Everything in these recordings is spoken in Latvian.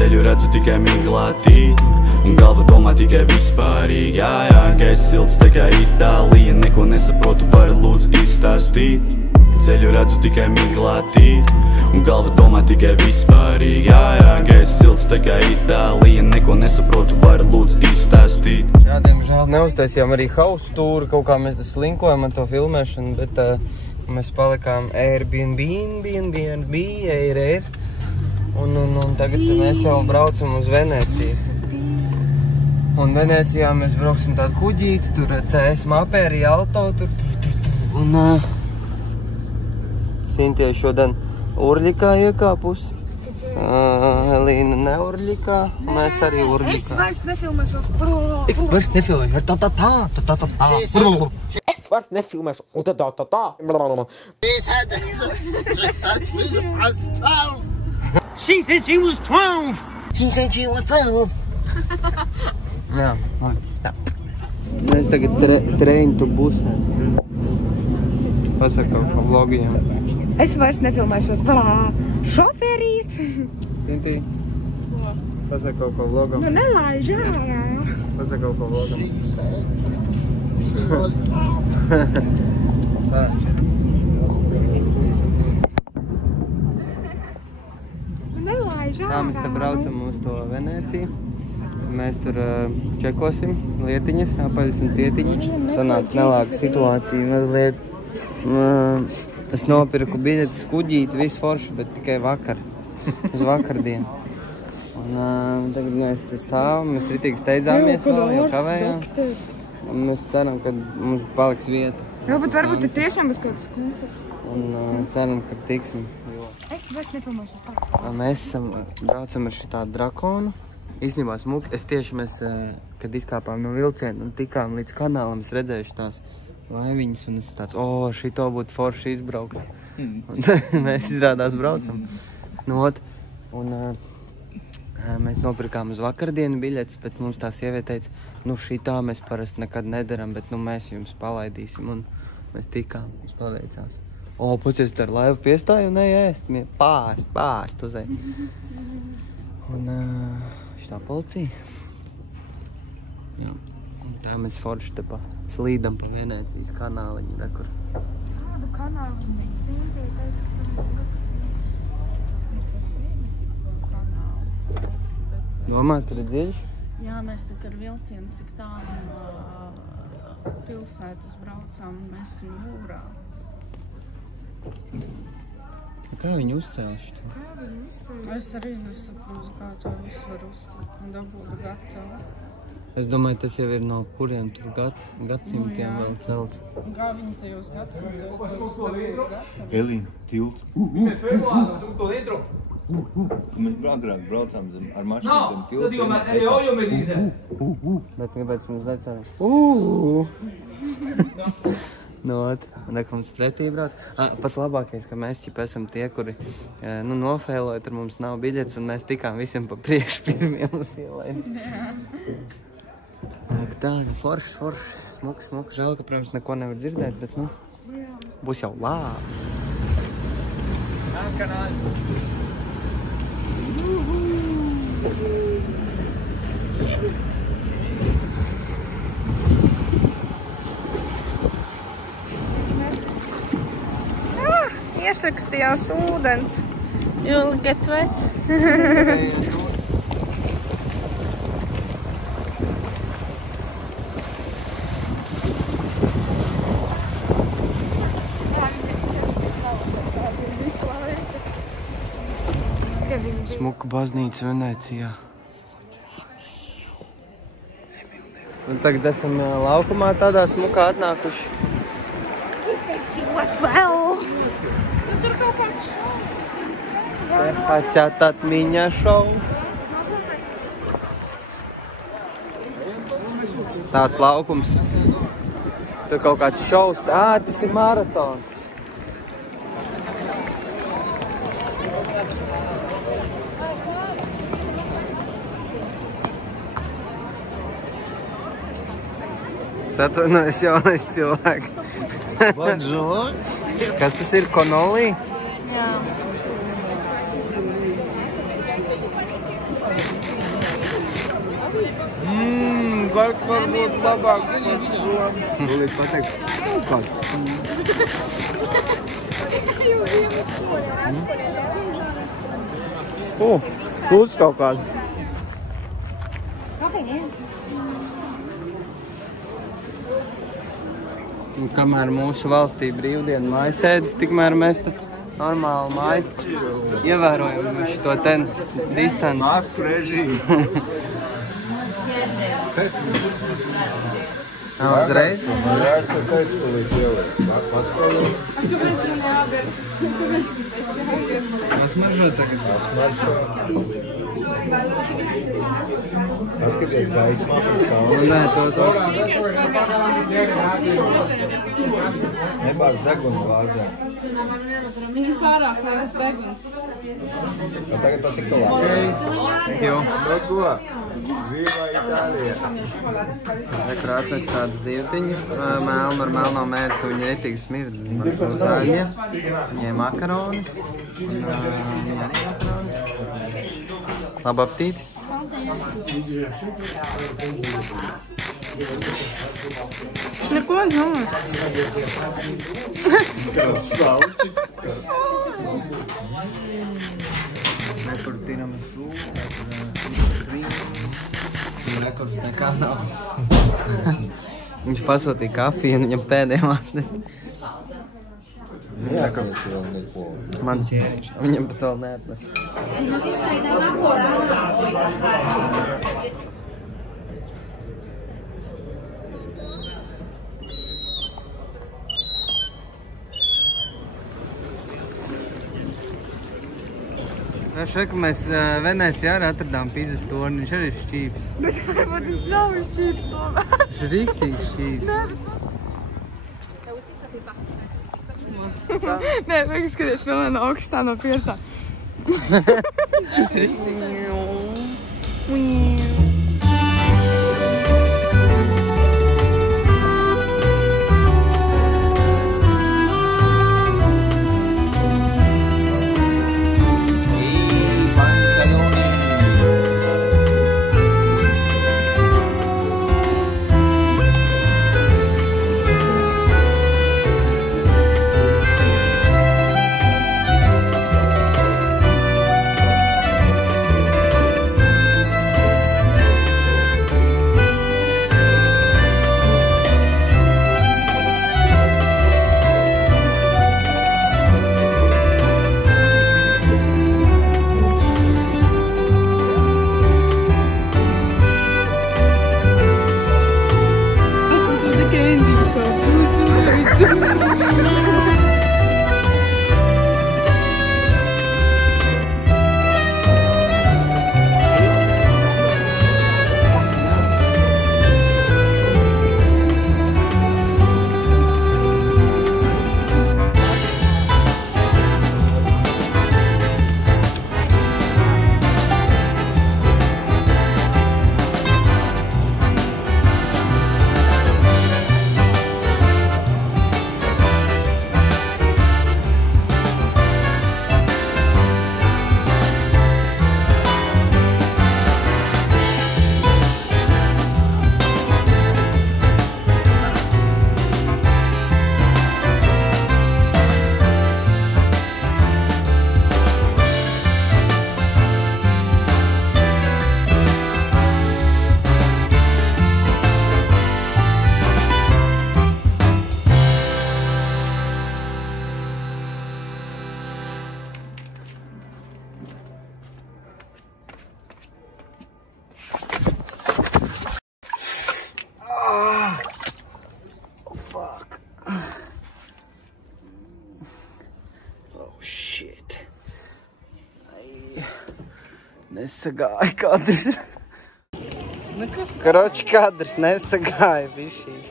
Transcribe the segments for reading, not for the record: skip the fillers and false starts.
Ceļu redzu tikai miglātī, un galva domā tikai vispārīgi. Jā, gaisa silts tikai Itālija, neko nesaprotu, vari lūdzu izstāstīt. Ceļu redzu tikai miglātī, un galva domā tikai vispārīgi. Jā, gaisa silts tikai Itālija, neko nesaprotu, vari lūdzu izstāstīt. Jā, diemžēl neuztaisījām arī house tūru, kaut kā mēs tas slinkojam ar to filmēšanu, bet mēs palikām Airbnb, un tagad mēs jau braucam uz Venēciju. Un Venēcijā mēs brauksim tādu kuģīti, tur CS mapē arī auto, tur. Un Sintija šodien Urļikā iekāpusi. Elīna ne Urļikā, mēs arī Urļikā. Es vairs nefilmēšos. Es vairs nefilmēšu. Es vairs nefilmēšu. Un She said she was 12. She said she was 12. Jā, tā. Mēs tagad treintu busē. Pasaka kaut kā vlogiem. Es vairs nefilmēšos. Šoferīt. Sintī, pasaka kaut kā vlogam. Nu nelaiž ārā. Pasaka kaut kā vlogam. Nelaiž ārā. Tā, mēs te braucam uz to Venēciju. Mēs tur čekosim lietiņas, apaļas un cietiņas. Sanāca nelāga situācija mazliet. Es nopirku biļetes kuģīt, visu foršu, bet tikai vakar. Uz vakardienu. Un tagad mēs te stāvam, mēs ritīgi steidzāmies vēl, jau kavējām. Un mēs ceram, ka mums paliks vieta. Jā, bet varbūt te tiešām būs kaut kas koncerts. Un ceram, ka tiksim. Es vairs nefilmēšos. Mēs braucam ar šitādu drakonu. Īstenībā smuki. Es tieši mēs, kad izkāpām no vilciena un tikām līdz kanālam, es redzējuši tās laiviņas un es tāds, šito būtu forši izbraukt. Un mēs izrādās braucam. Un mēs nopirkām uz vakardienu biļetes, bet mums tā sieviete teica, šitā mēs parasti nekad nedaram, bet mēs jums palaidīsim. Un mēs tikām, mums paveicās. Pusies ar laivu piestāju un neēst, pāst uzēj. Un šitā policija. Jā, un tā mēs forši te slīdam pa Venēcijas kanāliņu, rekur. Kādu kanālu? Sintija teica, ka tas ir kanālu. Domā, tur ir dziļš? Jā, mēs tā ar vilcienu, cik tālu no pilsētas braucām, mēs esam jūrā. Kā viņi uzcēluši to? Es arī nesaprotu, kā to visu var uzcelt un dabūt gatavu. Es domāju, tas jau ir no kuriem tur gadsimtiem vēl celts. Kā viņi tajos gadsimtos to visu dabūt gatavu? Elīna, tilts. Mēs agrāk braucām ar mašīnu zem tiltu. Bet kāpēc mēs lecām? Un mums pretī brauc. Pats labākais, ka mēs esam tie, kuri nofēloja, tur mums nav biļetes, un mēs tikām visiem pa priekšu pirmiem uz ielēm. Tā, forši, smuki. Žēl, ka, protams, neko nevar dzirdēt, bet, būs jau labi. Iešrakstījās ūdens. You'll get wet. Smuka baznīca Venēcijā. Un tagad esam laukumā tādā smukā atnākuši. Tur kaut kāds šau. Хотят от меня šau. Tāds laukums. Tur kaut kāds šaus. Tas ir maratons. Atvainojos jaunais cilvēks. Bonjour. Kas tas ir? Konolī? Jā. kas varbūt labāks par šo. Tūlīt pateikt, kāds. Sūds kaut kāds. Un kamēr mūsu valstī brīvdienu mājasēdes, tikmēr mēs te normāli mājas ievērojam šo ten distanci. Masku režīmu. Uzreiz? Jā, es to teicu, tūlīt ieliek. Paskolīt. Pasmaržo tagad. Pasmaržo. Paskaties gaismā par sauli. Nē, to. Nebāz degunu vāzē. Viņa pārāk lielas deguns. Tagad pasaka to labi. Jo. No ko? Viva Itālija. Rekur atnes tādu zivtiņu, melnu ar melno mērsu, viņa retīgi smird. Zaļie, viņai makaroni, un viņa arī makaroni. Labu aptīti. Neko domāju. Kāds saučiks. Rekur tiramisu, rekur nekā nav. Viņš pasūtīja kafiju un viņam pēdējā atnes. Jā, ka viņš vēl neko. Mans ierīč, viņam pat vēl neatnes. Es šeit, ka mēs Venecijā arī atradām pizas torni, viņš arī ir šķīps. Bet varbūt viņš nav šķīps tomēr. Viņš ir rīktīgi šķīps. Nē, vajag skaties vēl no augstā no pierstā. Nesagāja kadrs. Karoči kadrs nesagāja bišķīt.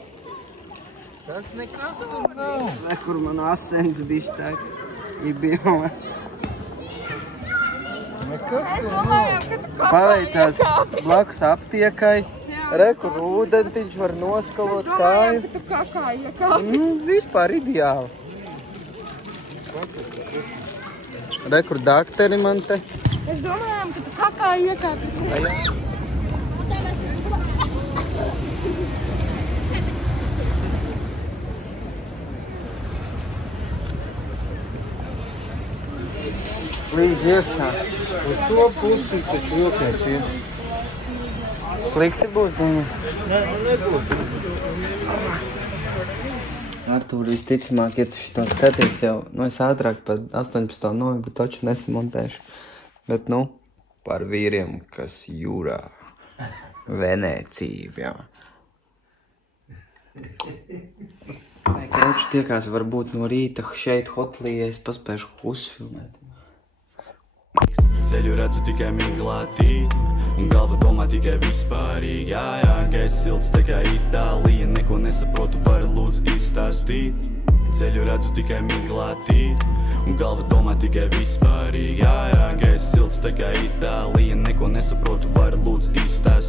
Tas nekas tur nav. Vai kur man asens bišķi tā ibioma. Nekas tur nav. Paveicās blakus aptiekai. Re, kur ūdentiņš var noskalot kāju. Tu kakāji, ja kā? Vispār ideāli. Re, kur dakteri man te. Es domājām, ka tu kakāji iekāpi. Līdz iekšā. Uz to pusi taču vilciens ir. Slikti būs viņa? Nē, nebūs. Artūr, visticamāk, ja tu šito skaties jau, es ātrāk par 18. novembri taču nesamontēšu. Bet, par vīriem, kas jūrā. Venēcija, jā. Vai kauči tiekās varbūt no rīta šeit hotlī, ja es paspēšu uzfilmēt. Ceļu redzu tikai miglātī, un galva domā tikai vispārīgi. Jā, ka es silts tā kā Itālija, neko nesaprotu, vari lūdzu izstāstīt. Ceļu redzu tikai miglātī, un galva domā tikai vispārīgi. Jā, ka es silts tā kā Itālija, neko nesaprotu, vari lūdzu izstāstīt.